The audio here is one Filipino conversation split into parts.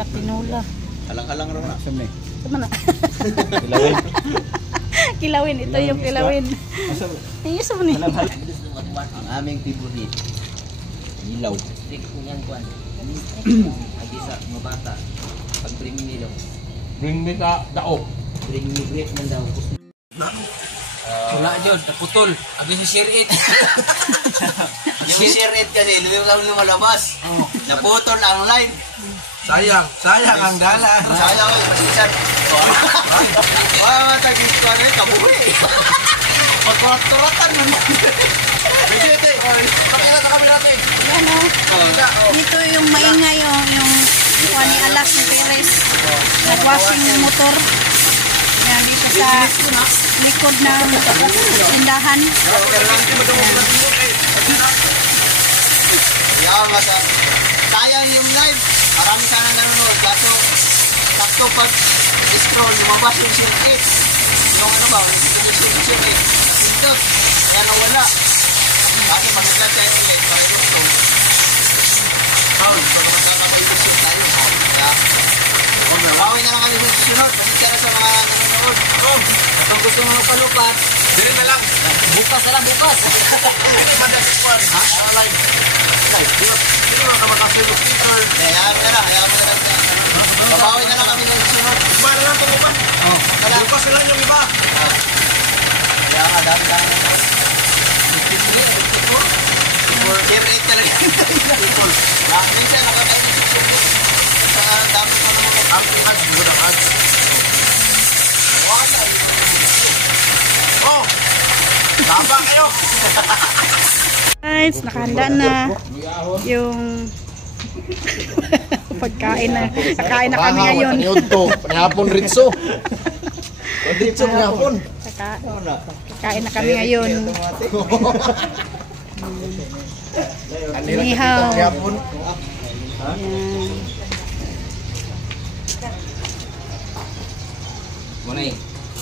Katinola. Halang-halang raw na. Tama na. Kilawin. Kilawin. Ito yung kilawin. Ay, isa mo ni. Ang aming favorite. Nilaw. Stick ko yan kuan. Agi sa mga bata. Pag bring me daw. Bring me ka daog. Bring me break man daw. Wala jud, naputol. Abi si share it. Yung share it kasi lumalabas. Naputol ang line. Sayang ang dala. Sayang ang pasisan. Wah, tagis ko rin kabuhi. Pagkurat-kuratan mo. Bigete. Pakita na kami natin. Yan o. Dito yung maingay yung ni Alas ni Perez. Nag-washing yung motor. Yan dito sa likod ng tindahan. Sayang yung live. Marami sana nanonood. Kaso, sakto pag scroll, lumabas yung share it. Yung ano ba, yung share it. Pindot. Kaya nawala. Kasi pagkakas sa like, para yung show. Paul, pagkakas ako yung show tayo. Kaya, bawin na lang kami yung susunod. Pasensya na sa mga nanonood. Kung gusto mo magpalupat, Dili na lang. bukas na lang bukas. Dili man na kwan. Live. Dili man na makasilo sticker. Hayaan mo na lang. Babawi na lang kami ng susunod. Iba na lang tumupan. Bukas na lang yung iba. Kaya nga, dami lang. Favorite talaga. Minsan nakakasip siya. Sa dami ko naman. Ang ads, good ang ads. Oh! Tama kayo! Guys, nakahanda na yung pagkain na. Kakain na kami ngayon. Panihapon ritso. Ritso panihapon. Kakain na kami ngayon. Nihaw. Panihapon. Yan.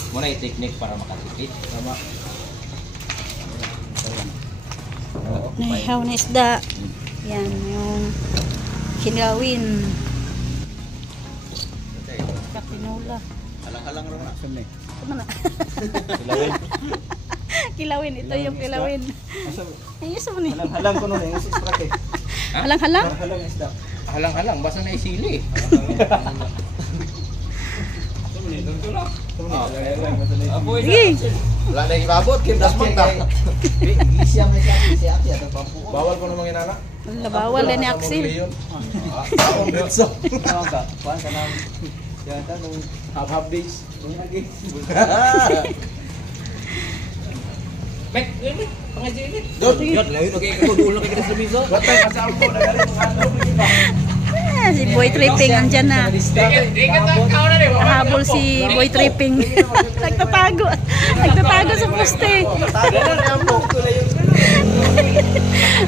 Muna yung technique para makatipid. Tama. Nihaw na isda. Yan, yung kilawin. Katinola. Halang-halang raw na. Tama na. Kilawin. Ito yung kilawin. Ay, isa mo ni. Halang ko nun eh. Yung sisprake. Halang-halang? Halang isda. Halang-halang, basta na isili. Sige. Wala na ibabot, kindas mo ta. Isya may siya at ang pampuo. Bawal ko namang inana. Bawal na ni Axel. Taong ritso. Kuhan ka nang yata nung Half days. lagi. Yod, layo na kayo dulo kayo sa biso. Batay kasama ko na galing mga ano iba. Si Boy Tripping andyan na. Habol si Boy Tripping. Nagtatago. Nagtatago sa poste.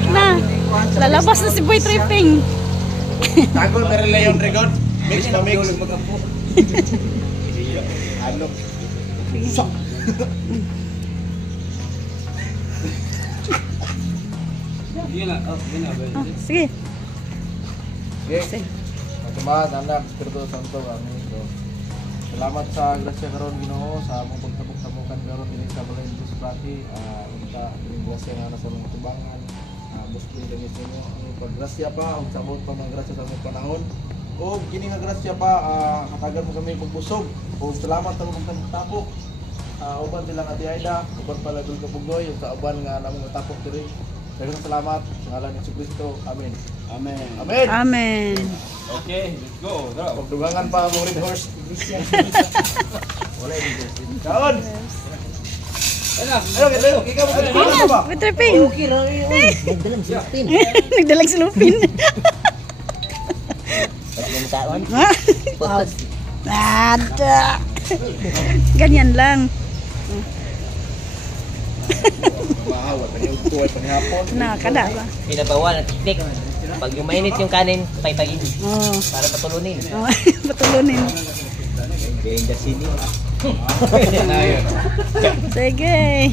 Na, lalabas na si Boy Tripping. Tagol pero Leon Regon. Mix na mix. Ano? Sige. Okay. Magkamahan, anak, Espiritu Santo kami. So, salamat sa grasya karon Ginoo sa among pagtabok-tabokan karon dinhi sa balay ng Busprati. Unta yung grasya nga nasa mga tubangan. Gusto din sa inyo ang paggrasya pa, ang sabot pa mga grasya sa among panahon. O kini nga grasya pa, hatagan mo kami pagbusog. O salamat sa mga pagtabok. Uban sila nga Aida, uban pala dul kabugoy, sa uban nga namong tapok diri. Daghang salamat sa ngalan ni Jesucristo. Amen. Amen. Amen. Amen. Okay, let's go. Go. Pagdugangan pa ang red horse. Wala yung kaon. Ano, ikaw mo ba? Boy Tripping. Nagdalang silupin. Nagdalang silupin. Tatlong taon. Nada. Ganyan lang. Mahawat, paniutuay, panihapon. Nakakada ba? Pinabawal na technique. Pag yung mainit yung kanin, paypagin. Oo. Para patulunin. Oh, patulunin. Kaya the sini. Sige.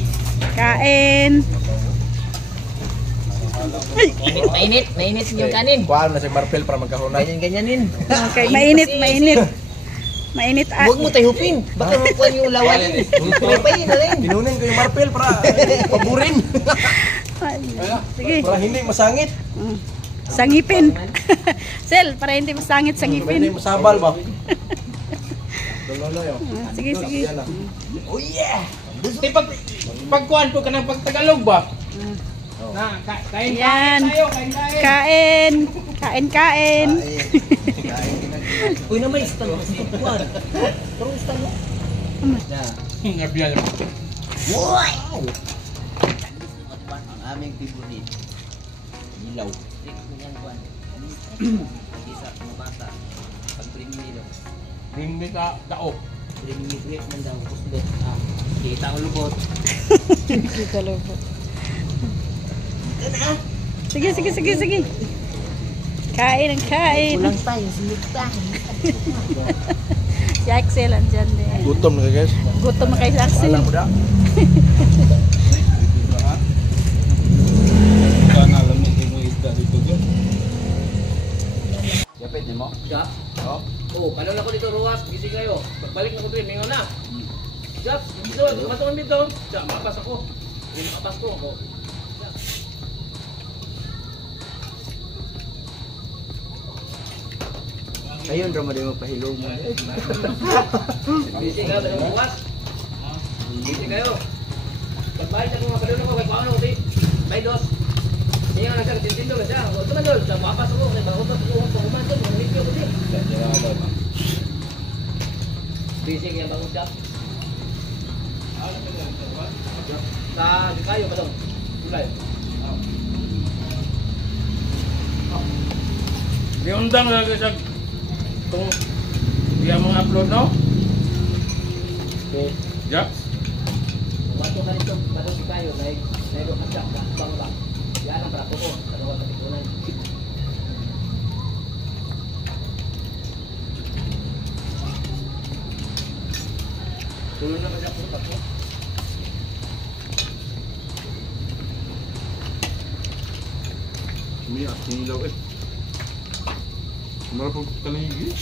Kain. Mainit yung kanin. Kuhaan na si Marpel para magkahunay. Ganyan-ganyanin. Okay, mainit. Mainit at. Huwag mo tayo hupin. Baka makuha yung lawan. Pay na rin. Tinunin ko yung Marpel para paburin. Sige. Para hindi masangit. Sangipin. Sel, para hindi masangit Para hindi sangipin. masabal ba? Lolo yo. Sige. Oh yeah! Di pagkuhan ko ka ng pagtagalog ba? Na, kain Yan. tayo, kain. Kain. Uy na may stand mo sa pagkuhan. Pero stand mo. Ngabiyan mo. Wow! Ang aming favorite. Ilaw. Hindi sa mga bata. Pag-premium nila. Bring me ka daog. Premium grip man daw. Kusbot. Kita ang lubot. Kita lobo. Sige. Kain. Kulang tayo. Sinigtan. Si Axel andyan din. Gutom na guys. Gutom na kay si Axel. Alam mo da. Sana alam mo isda dito dyan. Yapit niyo mo. Jap. Oh. Oh, kanon ako dito ruwas, busy kayo. Pagbalik na ko dito, mingaw na. Jap, dito, matukan dito. Jap, mapas ako. Hindi mapas ko. Oh. Ayun, drama din magpahilo mo. Busy kayo, dalawang ruwas. Busy kayo. Pagbalik na ko, mapadulong ko, kay kuhaan ako di. May dos. Mingaw na siya, tintindo na siya. Ito man doon, jap, mapas ako. Kay bakot ako, pag-uman doon, manipyo ko di. Busy kayo, bangon jap. Sa kayo ba doon? Tulay. Diundang lagi sa kung dia mga upload no? Okay. Yeah. Wato ka nito, bago si kayo, nahigo ka siya, bang ba? Yan ang prato ko, dalawa sa pikunan. Tulong na ba siya puro ko? Ini asing ilaw eh. Mara po kaligi.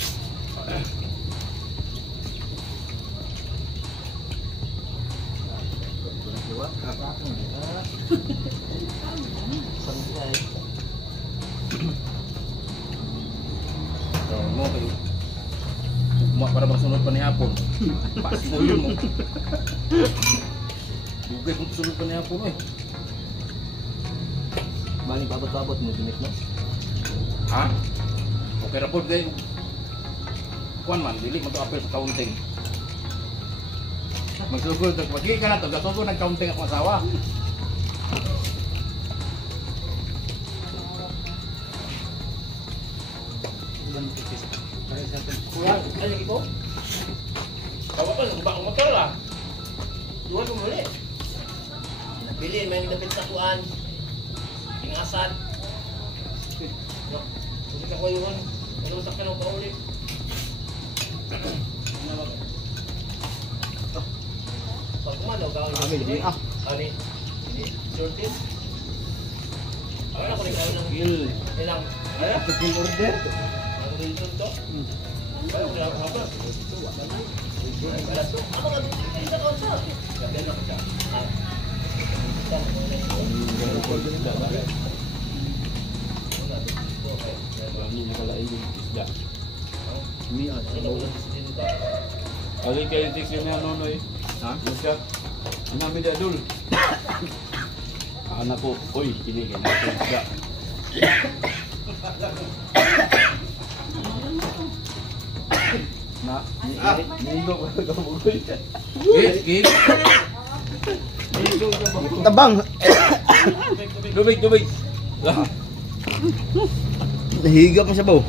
Mo kayo. Ugma para masunod pa ni hapon. Pas mo yun mo. Bugay kung sunod pa ni hapon eh. Bali, babot-babot mo ginit mo. Ha? Okay ra po dahil kuan man, dili man to apel sa counting. Magsugod, pagi ka na to, gasugod nag-counting akong asawa. Kuya, ano lagi po? Bawa pa, nagba ang motor lah. Duwan mo muli. Napili, may dapit sa kuan. Pingasan. Kasi ka ko yun. Ano sa kanong paulit? Pag kumano, gawin mo. Amin, hindi ah. Ani? Hindi. Shortin? Ako na ko nagkaroon ng ilang. Ano? Pagkin order. Ang reason to? Ano ko na ako? Ako nga dito kayo sa kaunsa. Gabi na ko siya. Ali kayo tiksyon niya nonoy. Ha? Siya. Inami dia dul. Anak ko, oy, kini kaya natin isda. Na, nindo ko ka bugoy. Git. Tabang! Tubig. Nahigap mo siya ba?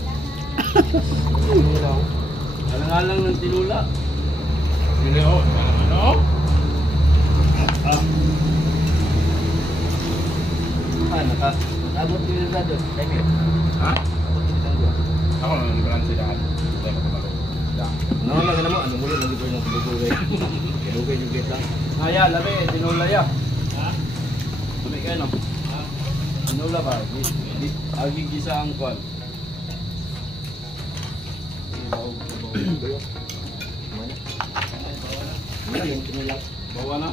Alang-alang ng tinula. Dili oh, ano? Abot ko yung dado. Ha? Ako lang ang balance daan. Tayo ko tumalo. No, lang mo. Anong muli lagi pa yung kubugay. Kubugay yung gate lang. Aya, labi, tinula ya. Ha? Tubig kayo no? Nula ba? Agi gisa ang kwan. Bawa na.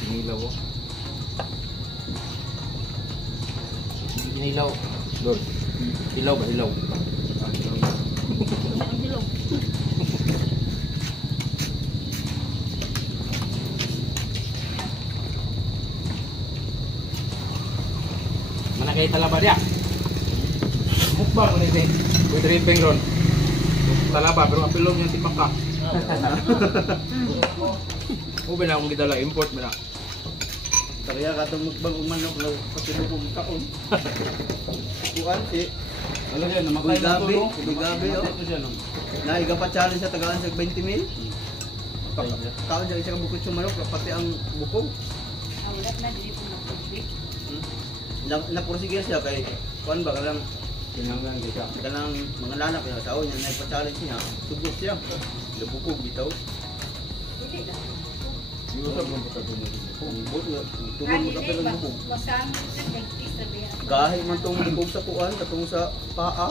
Sinilaw ko. Hinilaw. Lord. Hilaw ba? Hilaw. Ang bilog. Managay talaba dia. Mukbang ko nito. Pwede rin pengron. Talaba pero apilog yung tipak ka. Ubi na akong gidala import mo na. Kaya katong mukbang umanok lang pasilubog taon. Kuan si Ano yan? Namakay na Gabi, tulong. Gabi, oh. Ito siya nung. Naiga pa challenge sa tagaan sa 20 mil. Kaon dyan isa ka bukod sa manok, pati ang bukog. Wala na, dili po na-complete. Napursige siya kay kuan ba kanang Kinangan kita. kanang mga lalak niya sa niya naipa-challenge niya. Subok siya. Bukog bitaw. Dili na. Yusap mo sa tulong. Bukog nga. Tulog mo Dili kapil ba? ang bukog. Wasang nag-nagpis na ba yan? Gahi man tong bukog sa kuan, katong sa paa.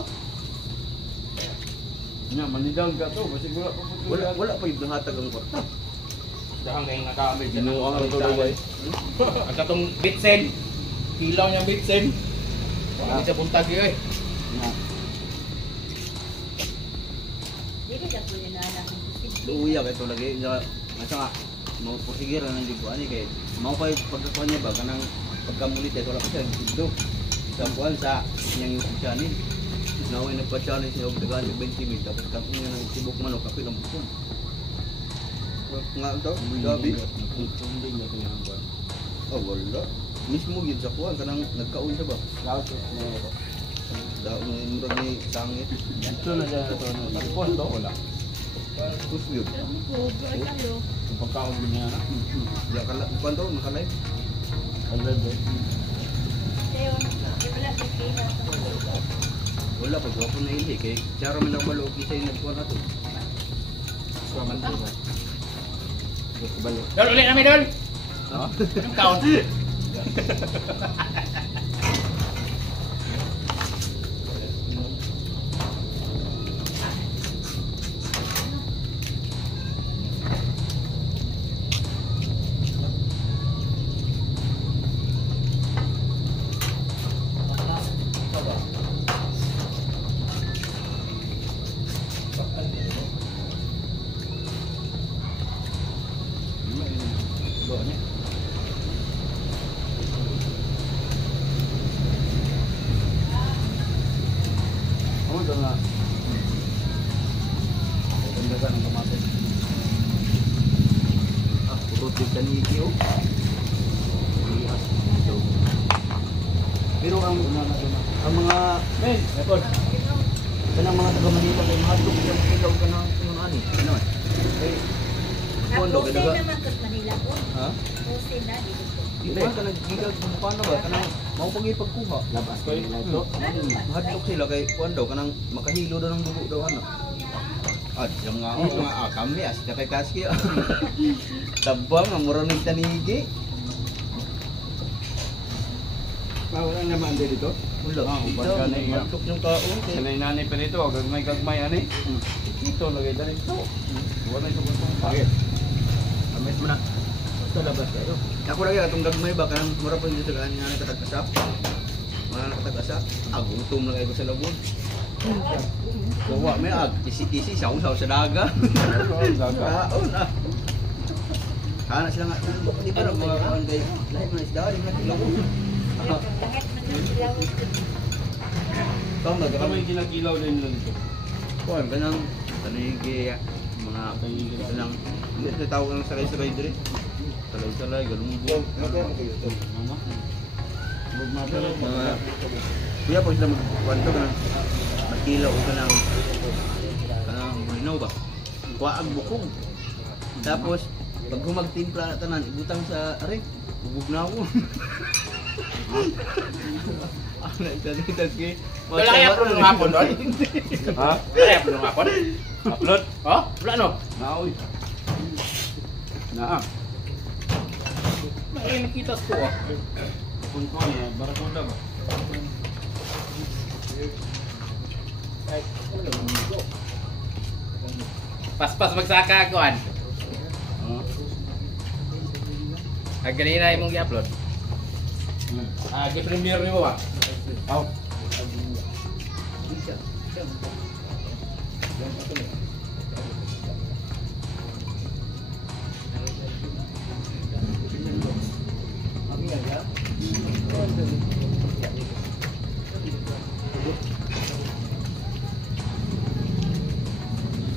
Nya manidaw ka to, kasi wala pa po. Wala pa yung nahatag ang kwarta. Dahang kayong nakaambil dyan. Ginawa ang tulong. Ang katong bitsen. Kilaw niyang bitsen. Hindi siya puntag yun eh. Dili na po yung naanak. Luuya kay to lagi nga nga mo pursige ra nang dibuan ni kay mao kay pagkakuan niya ba kanang pagkamulit wala pa siya dito. Sa kuan sa yang YouTube channel. Naway nagpa-challenge siya og dagan 20 mil tapos kamo niya ng tibok manok kapil ang bukong. Nga daw, gabi. Nagtunding na ito yung hanggan. Oh, wala. Mismo yun sa kuhan, kanang nagkaon siya ba? Lahat na ito. Daon mo yung ni sangit. Ito na dyan ito. Pagpon to, wala. Kus yun. Yung pagkaon din niya na. Wala ka lang. Kuhan to, nakalay. Alay ba? Ayun, wala po kaya. Wala, pag ako na hindi. Kay Charo man lang maloob isa yung nagkuhan na to. Saman to ba? Balo. Dol, ulit namin dol. Anong count? Ano ito na? Ganda ka ng kamatis. Ah, putotik ka ni Iki, oh. Pero ang mga Men, ito. kanang mga taga Manila kay mahadlok yung ilaw ka ng ani. Ano? Kay Kondo Posted kay naman tos Manila po. ha? Posted na, dito po. Di ba ka naggigal kung paano ba kanang mao pagi pagkuha. Labas ko yun. Ito. Mahadlok sila kay Kondo kanang makahilo daw ng dugo daw ano. At yung nga kami as kay kaski. Tabang ang mura ng tanigi. Wala naman din dito. Wala. Pagka na iya. Mahadlok yung kaon kay Sanay nanay pa rito, gagmay ani. Ito lagay dali ito. Wala ito kung pangit. Amet mo na. Basta labas kayo. Ako lagi atong gagmay ba kanang mura pa dito sa nga nakatag-asap. Mga nakatag-asap. Agutom lang kayo sa labon. Kuha may kisi-kisi saw-saw sa daga. Kaon ah. Kana sila nga di ba mga kaon kay lahat na isda di nga labon. Lahat man ng silawin. Tama Baka may ginakilaw din nila dito. kuan kanang tanigi mga kanang hindi sa tawag ng sakay-sakay dire. Salay-salay galunggo. Mama. Huwag mapala. Mga kuya po sila magkwanto ka ng magkilaw ka ng bulinaw ba? Kuha ang bukong. Tapos Pag humagtimpla na tanan, ibutang sa are, bubog na ako. Ako na itagitag kay. Wala kaya upload ng hapon doon? Ha? Wala kaya upload ng hapon? Upload? Oh? Wala no? Naoy. Naa. May nakita ko ah. Punto niya, barakuda ba? Pas-pas magsaka kuan. Ganina imong gi-upload. Gi-premiere nimo ba? Aw.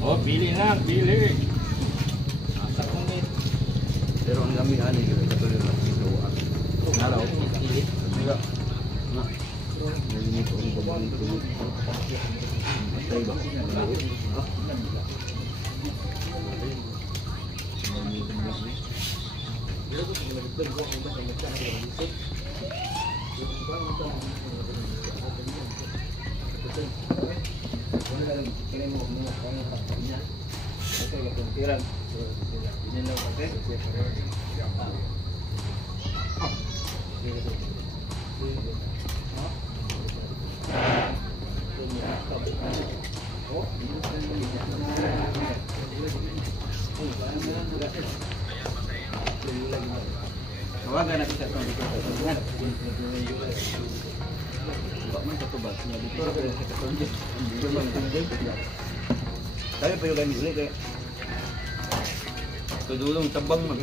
Oh, pili na, pili. Pero ang gami ani gyud katuloy lang ito. Nalaw. Diga. Patay ba? Tawagan na kita sa dito. Ba man katubas na dito sa katonje. Dito man tinggal. Tayo pa yung ganun kay. Tudulong tabang man.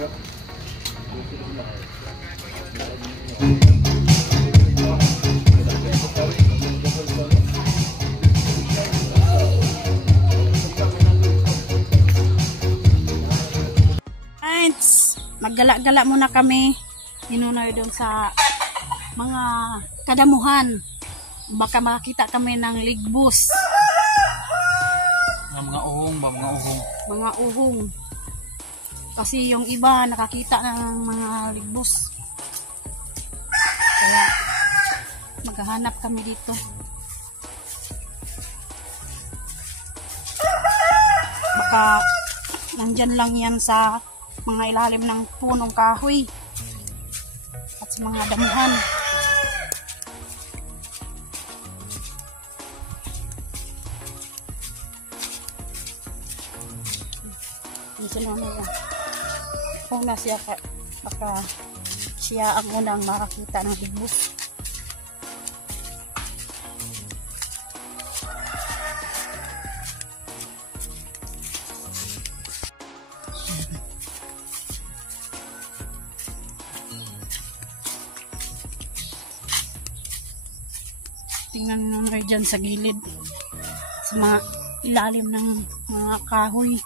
Maggala-gala muna kami. Inunoy doon sa mga kadamuhan. Baka makita kami ng ligbus. Mga uhong ba, mga uhong. Mga uhong. Kasi yung iba nakakita ng mga ligbus. Kaya maghahanap kami dito. Baka nandyan lang yan sa mga ilalim ng punong kahoy at sa mga damuhan. Kung na siya baka siya ang unang makakita ng ligbus. Tingnan nyo na dyan sa gilid sa mga ilalim ng mga kahoy.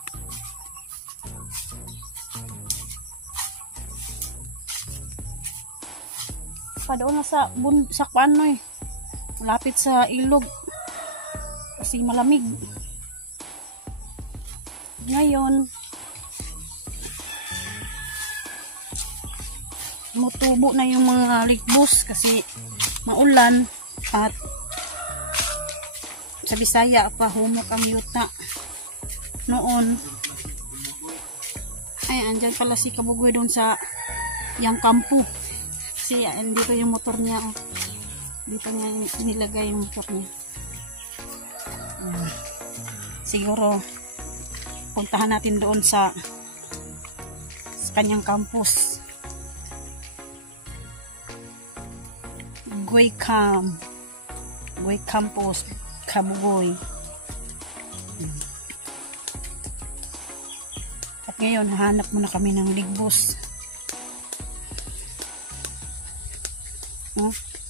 Doon na sa kuano eh. Malapit sa ilog. Kasi malamig. Ngayon, mutubo na yung mga ligbus kasi maulan at sa Bisaya pa humok ang yuta noon. Ay, andyan pala si Kabugoy doon sa yang kampo. Kasi dito yung motor niya. Dito niya nilagay yung motor niya. Siguro puntahan natin doon sa kanyang campus. Goy Campus Kabugoy. At ngayon hahanap muna kami ng ligbus.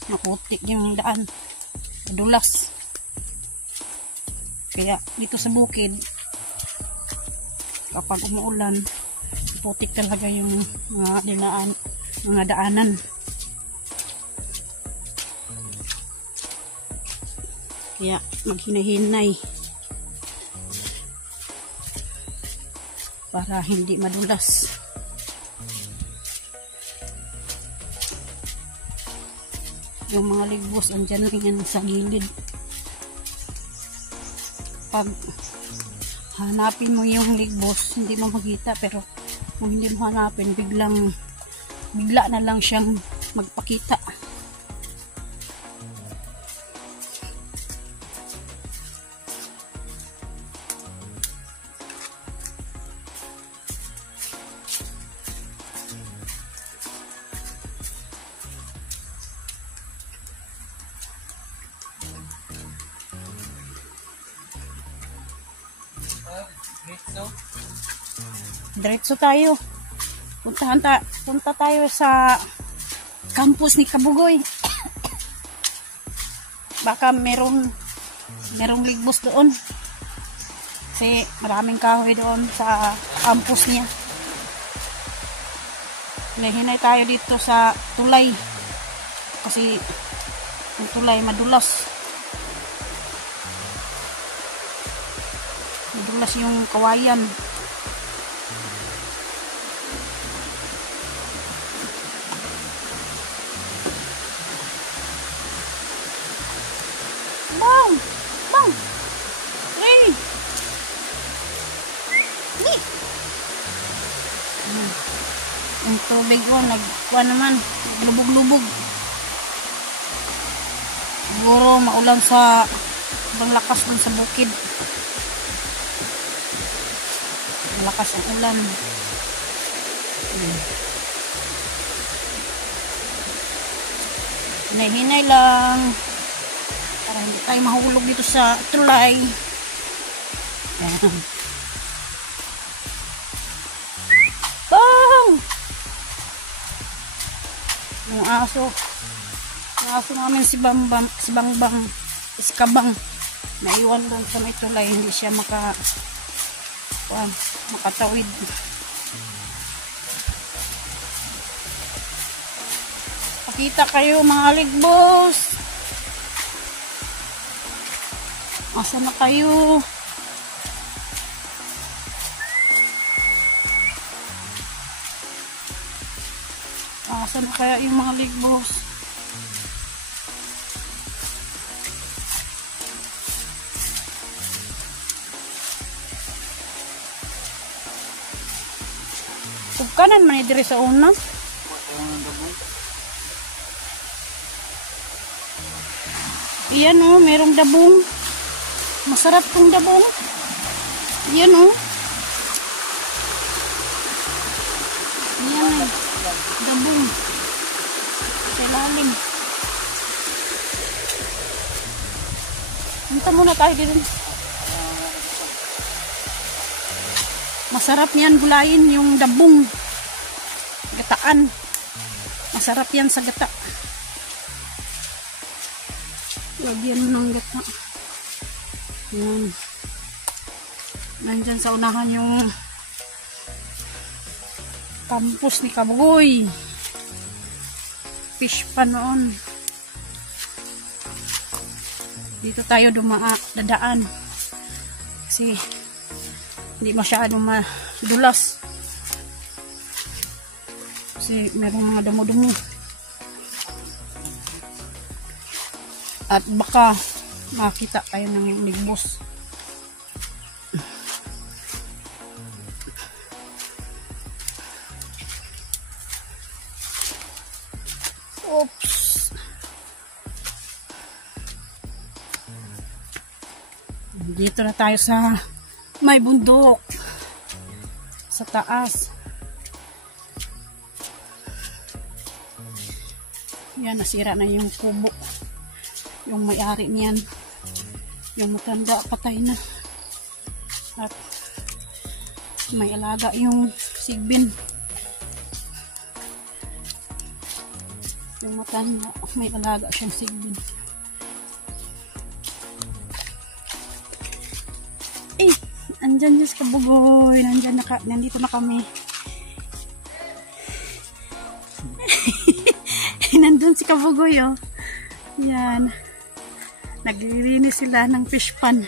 Naputik yung daan, madulas. Kaya dito sa bukid kapag umuulan putik talaga yung mga daanan. Kaya maghinahinay para hindi madulas. Yung mga ligbos, andyan lang yan sa gilid. Pag hanapin mo yung ligbos, hindi mo makita, pero kung hindi mo hanapin, bigla na lang siyang magpakita. Diretso tayo. Punta tayo sa campus ni Kabugoy. Baka merong ligbos doon. Kasi maraming kahoy doon sa campus niya. Hinay tayo dito sa tulay. Kasi yung tulay madulas. Madulas yung kawayan. Bang! Ready! Ang tubig ko, nagkuha naman. Lubog-lubog. Siguro maulan sa ibang lakas dun sa bukid. Malakas ang ulan. Hinay-hinay lang. Para hindi tayo mahulog dito sa tulay. Yan. Bang! Yung aso namin si Bangbang, Iskabang, naiwan doon sa may tulay, hindi siya makatawid. Pakita kayo mga ligbos. Asa na kayo? Asa na kaya yung mga ligbos? Kanan man diri sa una. Iyan o, merong dabong. Masarap tong dabong. Iyan o. Iyan o. Dabong. Sa lalim. Punta muna tayo dito. Masarap yan gulayin yung dabong. Gataan. Masarap yan sa gata. Lagyan mo ng gata. Yan. Nandyan sa unahan yung campus ni Kabugoy. Fish pa noon. Dito tayo dadaan. Kasi hindi masyadong madulas. Kasi meron mga damo-damo. At baka makita tayo ng ligbos. Oops. Dito na tayo sa may bundok. Sa taas. Yan, nasira na yung kubo. Yung may-ari niyan. Yung matanda, patay na. At may alaga yung sigbin. Yung matanda, may alaga siyang sigbin. Eh, andyan yung Kabugoy. Nandito na kami. Nandun si Kabugoy, oh. Yan. Naglilinis sila ng fish pan.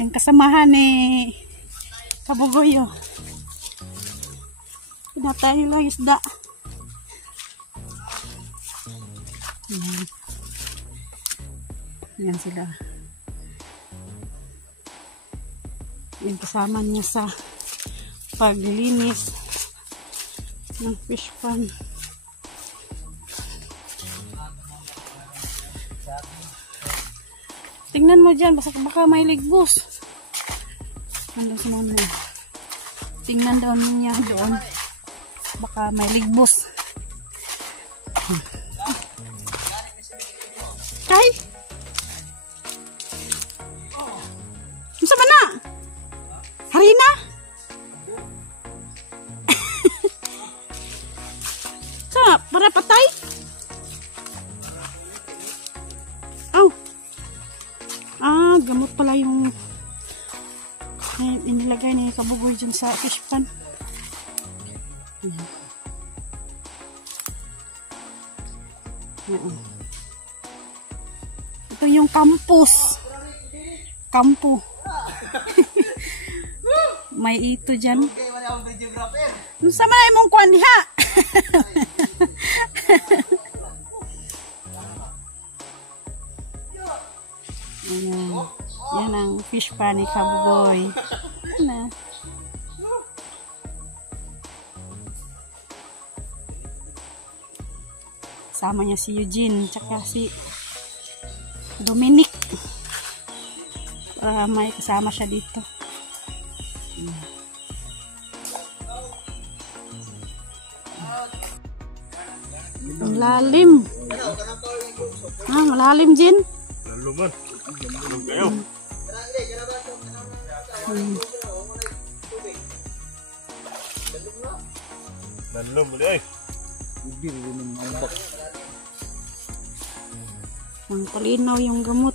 Yung kasamahan ni Kabugoy, oh. Hinatay nila yung isda. Ayan. Ayan sila. Ayan, kasama niya sa paglilinis ng fish pond. Tingnan mo dyan, baka may ligbos. Nandun si Mama. Tingnan daw niya doon. Baka may ligbos. Kay? Ano sa mana? Harina? Sa, para patay? Oh. Ah, gamot pala yung inilagay ni Kabugoy dyan sa fish pan. Ito yung campus. Kampo. May ito dyan. Okay, wala akong videographer. Sama na mong kuwan diha. Ayan. Yan ang fish pan ni Kabugoy. Na. Sama niya si Eugene tsaka si Dominic. May kasama siya dito. Ang lalim. Ah, malalim, Jin. Laluman. Kayo. Lalum mo ay. Ang palinaw yung gamot.